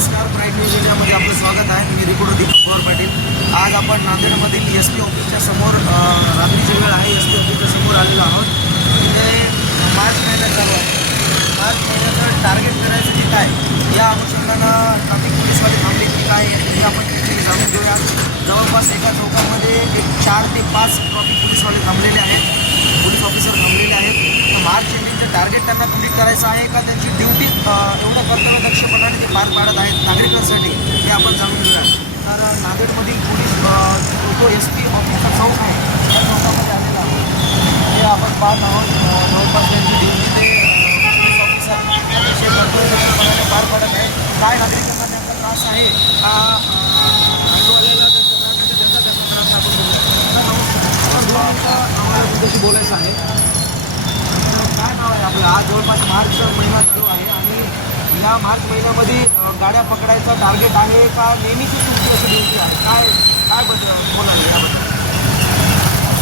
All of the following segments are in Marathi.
नमस्कार, ब्राईट न्यूज इंडियामध्ये आपलं स्वागत आहे. मी रिपोर्टर दीपक पवार पाटील. आज आपण नांदेडमधील SP ऑफिसच्या समोर रात्रीची वेळ आहे. SP ऑफिसच्या समोर आलेलो आहोत. इथे मार्च महिना चालू आहे. मार्च महिन्याचं टार्गेट करायचं जे काय या अनुषंगानं ट्रॅफिक पोलीसवाले थांबले की काय हे आपण त्याची जाणून घेऊया. जवळपास एका चौकामध्ये एक 4 ते 5 ट्रॅफिक पोलीसवाले थांबलेले आहेत, पोलीस ऑफिसर थांबलेले आहेत. तर मार्च एंडिंगचं टार्गेट त्यांना कंप्लीट करायचं आहे का त्यांची ड्युटी एवढं कर्तव्यदक्षपणाने ते पार पाडत आहेत नागरिकांसाठी हे आपण जाणून घेऊया. तर नांदेडमधील पोलीस जो SP ऑफिसचा चौक आहे त्या चौकामध्ये आलेला आहे. हे आपण पाहत आहोत. जवळपास त्यांची ड्युटी ते पोलीस ऑफिसर अतिशय कर्तव्यदक्षपणाने पार पाडत आहे. काय नागरिकांना त्यांचा त्रास आहे हा ऑटोवाल्याला त्यांचा त्रास आपण बघू. तर नमस्कार, आम्हाला तुमच्याशी बोलायचं आहे. काय नाव आहे आपलं? आज जवळपास मार्च महिना चालू आहे आणि या मार्च महिन्यामध्ये गाड्या पकडायचा टार्गेट आहे का नेहमीची तुमची अशी ड्युटी आहे? काय काय बोलायला याबद्दल?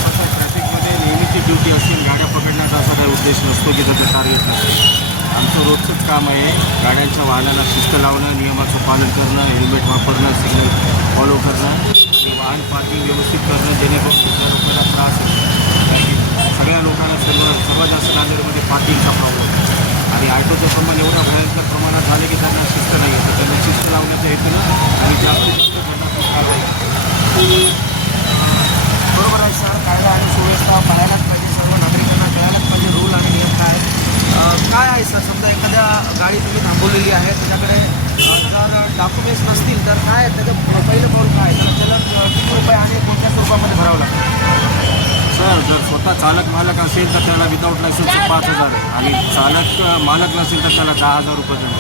आता ट्रॅफिकमध्ये नेहमीची ड्युटी असेल, गाड्या पकडण्याचा असा काही उद्देश नसतो की त्याचं टार्गेट नसेल. आमचं रोजचंच काम आहे गाड्यांच्या वाहनाला शिस्त लावणं, नियमाचं पालन करणं, हेल्मेट वापरणं, सिग्नल फॉलो करणं आणि वाहन पार्किंग व्यवस्थित करणं, जेणेकरून कुठल्या लोकांना त्रास होईल. सगळ्या लोकांना सर्वात जास्त नांदेडमध्ये पार्किंगचा प्रॉब्लेम आणि ऑटोचं प्रमाण एवढ्या भयंकर प्रमाणात झालं की त्यांना शिस्त नाही आहे. तर त्यांना शिस्त लावण्याच्या हेतूनं आणि जास्तीत जास्त घटनात्मक कारवाई. बरोबर आहे सर. कायदा आणि सुव्यवस्था पाळायलाच पाहिजे, सर्व नागरिकांना कळायलाच पाहिजे रूल आणि नियम काय काय आहे. सर समजा एखाद्या गाडी तुम्ही थांबवलेली आहे, त्याच्याकडे जर डॉक्युमेंट्स नसतील तर काय त्याचं पहिलं पाऊल काय? त्याला किती रुपये आणि कोणत्या स्वरूपामध्ये भरावं लागतं? सर, जर स्वतः चालक मालक असेल तर त्याला विदाऊट लायसन्सचं 5,000 आणि चालक मालक नसेल तर त्याला 10,000 रुपये दंड.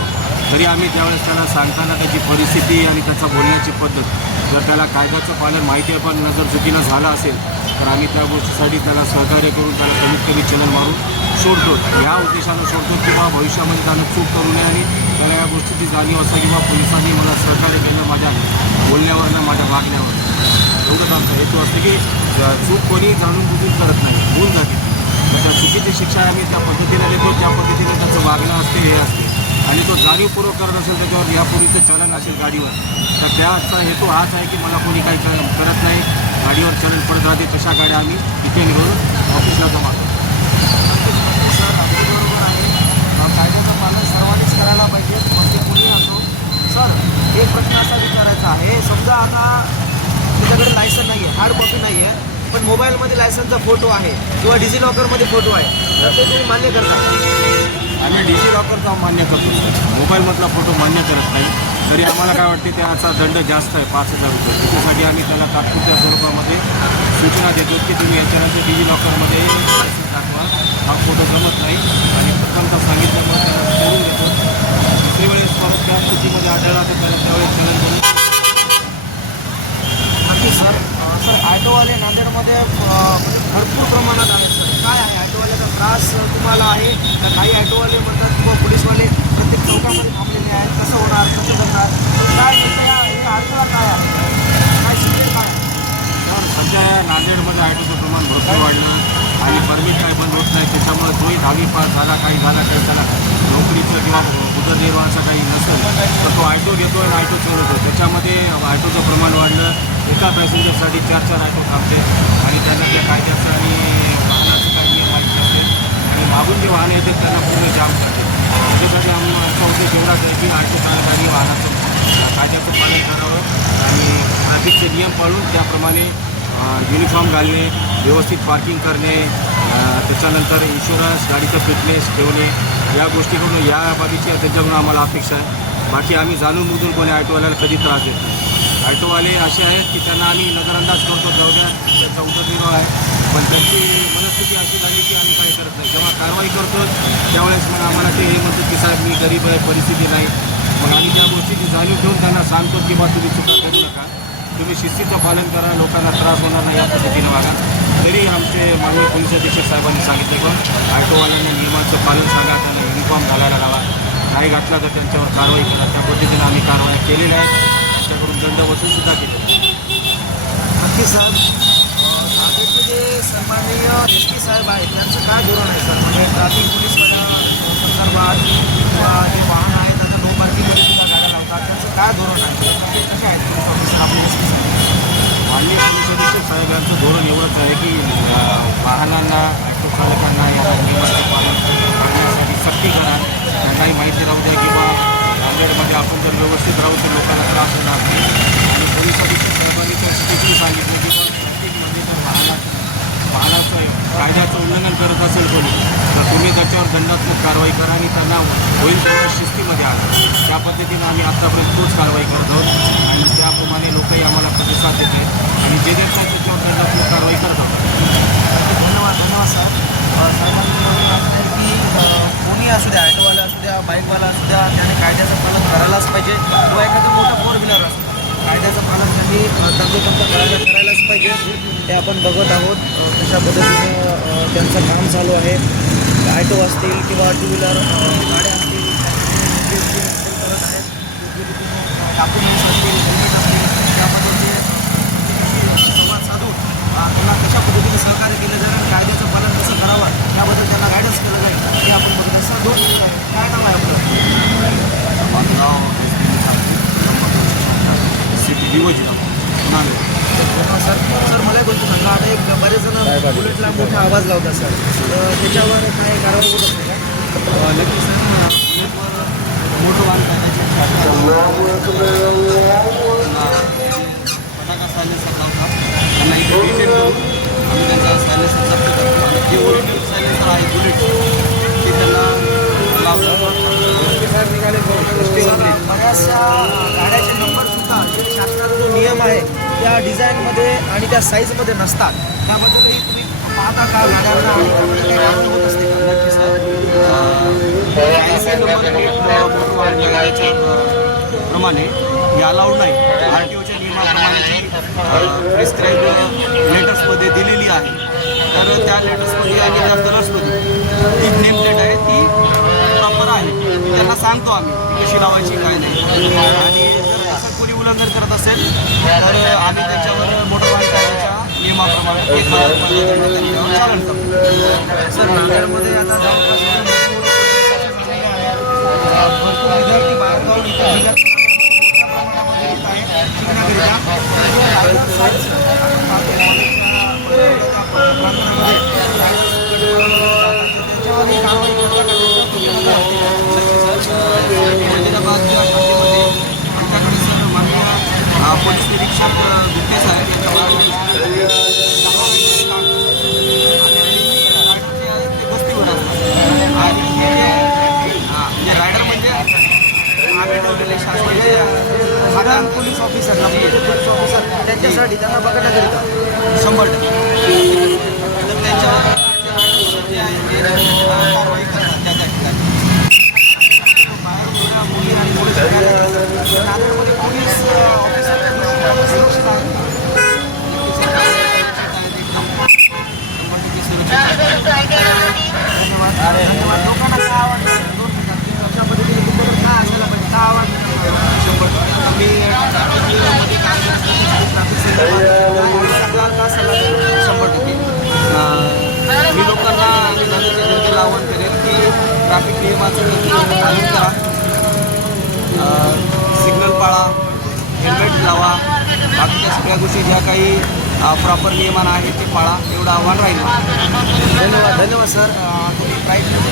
तरी आम्ही त्यावेळेस त्याला सांगताना त्याची परिस्थिती आणि त्याचा बोलण्याची पद्धत, जर त्याला कायद्याचं पालन माहिती आहे पण जर चुकीनं झालं असेल तर आम्ही त्या गोष्टीसाठी त्याला सहकार्य करून त्याला कमीत कमी चलन मारून सोडतो. ह्या उद्देशानं सोडतो किंवा भविष्यामध्ये त्यानं चूक करू नये आणि त्याला या गोष्टीची जाणीव असं किंवा पोलिसांनी मला सहकार्य केलं माझ्या बोलण्यावर ना माझ्या वागण्यावर. एवढंच आमचा हेतू असते की चूक कोणी जाणून बुजून करत नाही, भूल जाते. तर त्या चुकीची शिक्षा आम्ही त्या पद्धतीने देतो, त्या पद्धतीने त्याचं वागणं असते, हे असते. आणि तो जाणीवपूर्वक करत असेल, त्याच्यावर यापूर्वीचं चलन असेल गाडीवर, तर त्याचा हेतू हाच आहे की मला कोणी काही करत नाही, गाडीवर चलन पडत राहते, तशा गाड्या आम्ही इथे निघून ऑफिसला जमा करतो. सर अगदी बरोबर आहे. कायद्याचं पालन सर्वांनीच करायला पाहिजे, मग ते कुणी असो. सर एक प्रश्न असा विचारायचा आहे, समजा आता तुझ्याकडे लायसन नाही आहे, हार्ड कॉपी नाही आहे, पण मोबाईलमध्ये लायसनचा फोटो आहे किंवा डिजिलॉकरमध्ये फोटो आहे, तर ते तुम्ही मान्य करता? आम्ही डिजिलॉकरचा मान्य करतो सर, मोबाईलमधला फोटो मान्य करत नाही. तरी आम्हाला काय वाटते त्याचा दंड जास्त आहे, 5,000 रुपये. त्याच्यासाठी आम्ही त्याला तात्पुरत्या स्वरूपामध्ये सूचना देतो की तुम्ही याच्यानंतर डिजिलॉकरमध्ये लायसन्स दाखवा, हा फोटो जमत नाही आणि प्रथमतः सांगितलं मग त्याला सोडून देतो. दुसरी वेळेस परत त्या स्थितीमध्ये आढळला तर त्याला त्यावेळेस चलन करून. नक्की सर. सर ऑटोवाले नांदेडमध्ये म्हणजे भरपूर प्रमाणात आहे. सर काय आहे ऑटोवाल्याचा त्रास तुम्हाला आहे का? काही ऑटोवाले म्हणतात किंवा पोलीसवाले प्रत्येक चौकामध्ये थांबलेले आहेत, कसं होणार, कसं करणार, काय याचा अडथळा काय आहे, काय शिकले काय? तर सध्या नांदेडमध्ये ऑटोचं प्रमाण भरपूर वाढलं आणि परमिट काही बंद होत नाही. त्याच्यामुळे तोही 10वी पास झाला, काही झाला, काही त्याला नोकरीचं किंवा उदरनिर्वाहाचं काही नसेल तर तो ऑटो घेतो आणि ऑटो चालवतो. त्याच्यामध्ये ऑटोचं प्रमाण वाढलं. एका पॅसेंजरसाठी 4-4 ऑटो थांबते आणि त्यांना त्या कायद्याचं आणि वाहनाचं काही नियम माहिती असते आणि मागून जे वाहनं येतात त्यांना पूर्ण जाम करते. त्याच्यासाठी आमचा उद्देश एवढाच आहे की ऑटो चालकांनी वाहनाचं कायद्याचं पालन करावं आणि ट्रॅफिकचे नियम पाळून त्याप्रमाणे युनिफॉर्म घालणे, व्यवस्थित पार्किंग करणे, त्याच्यानंतर इन्शुरन्स, गाडीचं फिटनेस ठेवणे, या गोष्टीकडून या बाबीची त्यांच्याकडून आम्हाला अपेक्षा आहे. बाकी आम्ही जाणून बुजून कोणी ऑटोवाल्याला कधी त्रास देत नाही. ऑटोवाले असे आहेत की त्यांना आम्ही नजरअंदाज करतो, जाऊ द्या त्यांचा उदरनिर्वाह आहे, पण त्यांची मनस्थिती अशी झाली की आम्ही काही करत नाही. जेव्हा कारवाई करतो त्यावेळेस मग आम्हाला ते हे म्हणतात की साहेब मी गरीब आहे, परिस्थिती नाही. मग आम्ही त्या गोष्टीची जाणीव ठेवून त्यांना सांगतो की बा तुम्ही चुका करू नका, तुम्ही शिस्तीचं पालन करा, लोकांना त्रास होणार नाही या पद्धतीनं वागा. तरी आमचे माननीय पोलीस अधीक्षक साहेबांनी सांगितले की ऑटोवाल्यांना नियमाचं पालन सांगा, त्यांना युनिफॉर्म घालायला लावा, नाही घातला तर त्यांच्यावर कारवाई करा. त्या पद्धतीनं आम्ही कारवाई केलेल्या आहे, त्याच्याकडून दंड वसूलसुद्धा केले. नक्की सर. नांदेडचे जे सन्माननीय SP साहेब आहेत त्यांचं काय धोरण आहे सर? म्हणजे ट्रॅफिक पोलीस संदर्भात किंवा जे वाहन आहे त्याचं नो पार्किंगमध्ये सुद्धा गाड्या लावतात, त्यांचं काय धोरण आहे ते कसे आहेत पोलीस ऑफिसर आपले एस पी माननीय पोलीस अधीक्षक साहेबांचं धोरण एवढंच आहे की वाहनांना ॲटो चालकांना या नियमाचे पालन करण्यासाठी सक्ती करा. त्यांनाही माहिती राहू द्या की बा नांदेडमध्ये आपण जर व्यवस्थित राहू तर लोकांना त्रास होणार नाही. आणि पोलीस अधीक्षक साहेबांनी तर स्पेशली सांगितलं की बा ट्रॅफिकमध्ये जर वाहनाचं कायद्याचं उल्लंघन करत असेल कोणी तर तुम्ही त्याच्यावर दंडात्मक कारवाई करा आणि त्यांना होईल तेवढ्या शिस्तीमध्ये आणा. त्या पद्धतीनं आम्ही आत्तापर्यंत तोच कारवाई करत आहोत आणि त्याप्रमाणे लोकही आम्हाला प्रतिसाद देत आहेत आणि जे देत आहेत त्याच्यावर दंडात्मक कारवाई करत आहोत. धन्यवाद धन्यवाद सर. साहेबांनी की कोणी असू द्या, ॲटोवाला असू द्या, बाईकवाला असू द्या, त्याने कायद्याचं पालन करायलाच पाहिजे किंवा एखादं मोठं फोर व्हीलर असू कायद्याचं पालन त्यांनी तंतोतंत करायलाच पाहिजे. ते आपण बघत आहोत कशा पद्धतीने त्यांचं काम चालू आहे. ॲटो असतील किंवा टू व्हीलर गाड्या असतील करत आहेत. डॉक्युमेंट्स असतील, हेल्मेट असतील, त्या पद्धतीने संवाद साधून त्यांना कशा पद्धतीने सहकार्य केलं जाईल आणि कायद्याचं पालन कसं करावं याबद्दल त्यांना गायडन्स केलं जाईल हे आपण बघतो. सर दोन काय नाव आहे आपलं? माझं नाव सिटी डिवोजिला सर सर मला एक गोष्ट सांगा, आता एक बरेच जण बुलेटला मोठा आवाज लावतात सर, तर त्याच्यावर काय कारवाई होत असते का? नक्की सर बुलेटवर मोठं वाहन फटाका सायलेन्सर लावतात त्यांना इथे डिटेन करून आम्ही त्यांचा सायलेन्सर जप्त करतो आणि जे ओरिजिनल सायलेन्सर आहे बुलेट ते त्यांना लावतात. बऱ्याचशा गाड्याचे नंबरसुद्धा जे शासनाचा जो नियम आहे त्या डिझाईनमध्ये आणि त्या साईजमध्ये नसतात. त्याबद्दलही तुम्ही पाहता का गाड्यांना आणि त्यामध्ये काही कारवाई होत असते का? नक्की सर प्रमाणे हे अलाउड नाही. RTOच्या नियमाप्रमाणे जी प्रिस्क्राईब लेटर्समध्ये दिलेली आहे तर त्या लेटर्समध्ये आणि त्या कलर्समध्ये जी नेम प्लेट आहे ती प्रॉपर आहे. त्यांना सांगतो आम्ही ती कशी लावायची काय नाही आणि जर असं कोणी उल्लंघन करत असेल तर आम्ही त्याच्यावर मोटर वाहन कायद्याच्या नियमाप्रमाणे त्यांच्यावर चालन करतो. सर नांदेडमध्ये आता जवळपास भरपूर विद्यार्थी बाहेरगावून इथे जिल्ह्यात मोठ्या प्रमाणामध्ये येत आहेत शिकण्याकरिता. त्याच्यावरही कारवाई हैदराबाद शाखेमध्ये आमच्याकडे सर माननीय पोलीस निरीक्षक गुप्ते साहेब यांच्या मार्गदर्शनाखाली ते गस्तीवर असतात आणि हे रायडर म्हणजे आम्ही ठेवलेले शासनाचे साधारण पोलीस ऑफिसर पोलीस ऑफिसर त्यांच्यासाठी त्यांना बघण्याकरिता 100% तर त्यांच्यावर जे आहे ते कारवाई करतात त्या ठिकाणी. मुली आणि मुली नांदेडमध्ये पोलीस ऑफिसरच्या दृष्टीने सुरक्षित आहे. धन्यवाद. लोकांना काय आवडतं दोन मिनिटात अशा पद्धतीने तुमच्याकडे काय असायला पाहिजे, काय आवडतं? 100% मी ट्रॅफिकमध्ये काम करतो. ट्रॅफिक सेंटर का सल्ला 100% मी लोकांना आणि नांदेडच्या जनतेला आवाहन करेन की ट्रॅफिक नियमाचं पालन करा, सिग्नल पाळा, हेल्मेट लावा, बाकीच्या सगळ्या गोष्टी ज्या काही प्रॉपर नियमान आहेत ते पाळा, एवढं आव्हान राहील. धन्यवाद सर. तुम्ही बाईकमध्ये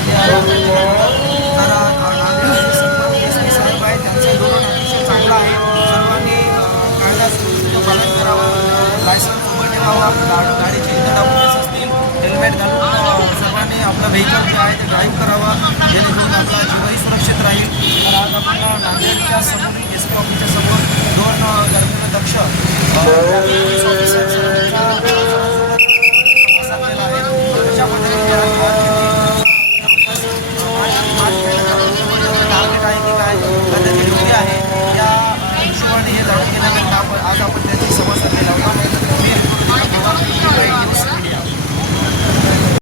एस पी साहेब आहे त्यांचं धोरण अतिशय चांगलं आहे. सर्वांनी कायद्याचं पालन करावं, लायसन्स सोबत ठेवावं, गाडीचे इतर डॉक्युमेंट्स असतील हेल्मेट घालून सर्वांनी आपलं व्हेकल जे आहे ते ड्राईव्ह करावं जेणेकरून आपला जीवही सुरक्षित राहील. तर आज आपण नांदेडच्या समोर एस पी ऑफिसच्या समोर 2 दरम्यान दक्ष